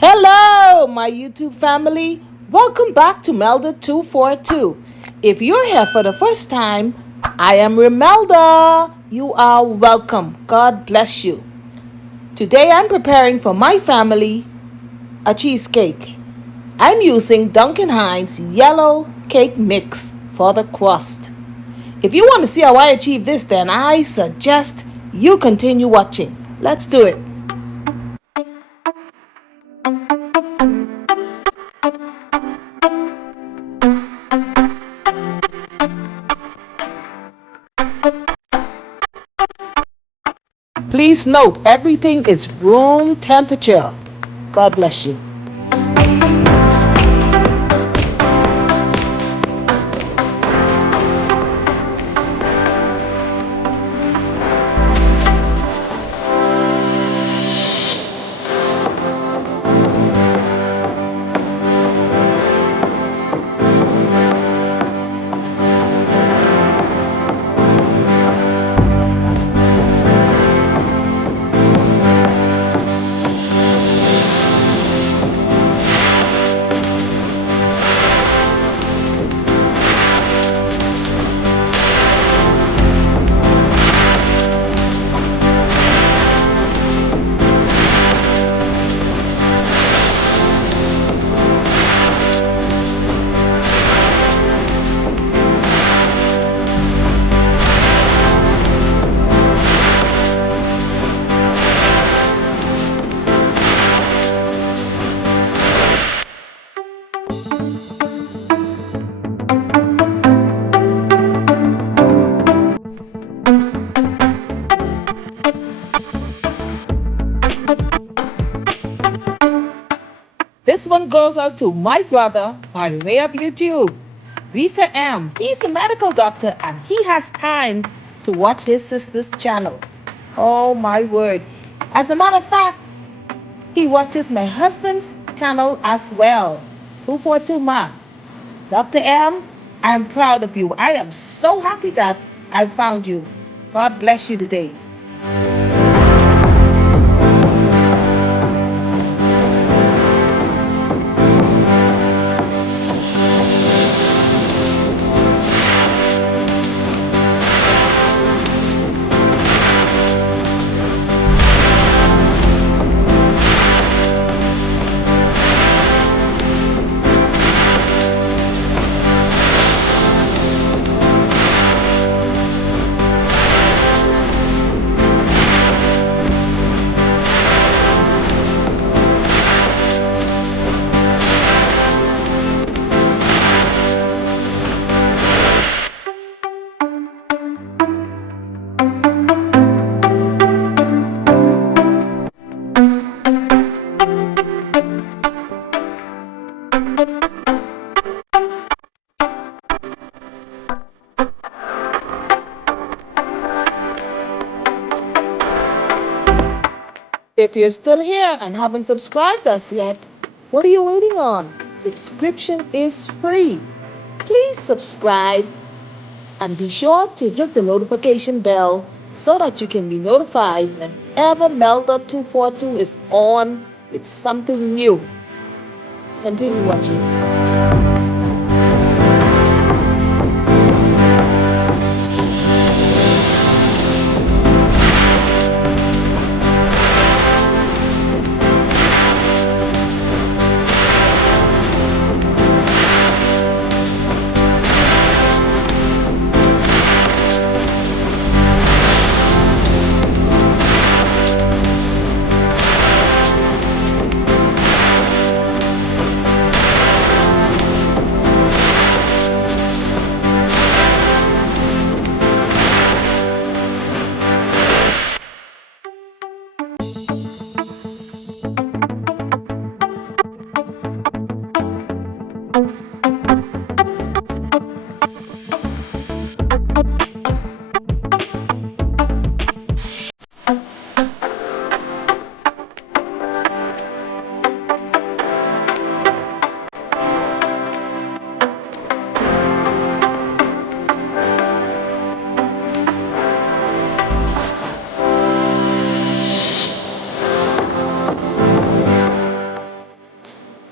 Hello, my YouTube family. Welcome back to Melda242. If you're here for the first time, I am Remelda. You are welcome. God bless you. Today I'm preparing for my family a cheesecake. I'm using Duncan Hines Yellow Cake Mix for the crust. If you want to see how I achieve this, then I suggest you continue watching. Let's do it. Please note everything is room temperature. God bless you. This one goes out to my brother by way of YouTube. Rita M. He's a medical doctor and he has time to watch his sister's channel. Oh my word. As a matter of fact, he watches my husband's channel as well. 242 Ma. Dr. M, I'm proud of you. I am so happy that I found you. God bless you today. If you're still here and haven't subscribed us yet, what are you waiting on? Subscription is free. Please subscribe and be sure to hit the notification bell so that you can be notified whenever Melda 242 is on with something new. Continue watching.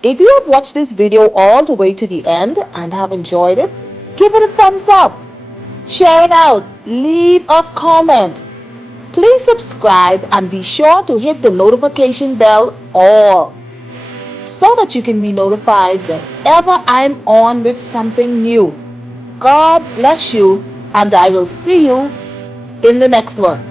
If you have watched this video all the way to the end and have enjoyed it, give it a thumbs up, share it out, leave a comment. Please subscribe and be sure to hit the notification bell all so that you can be notified whenever I'm on with something new. God bless you, and I will see you in the next one.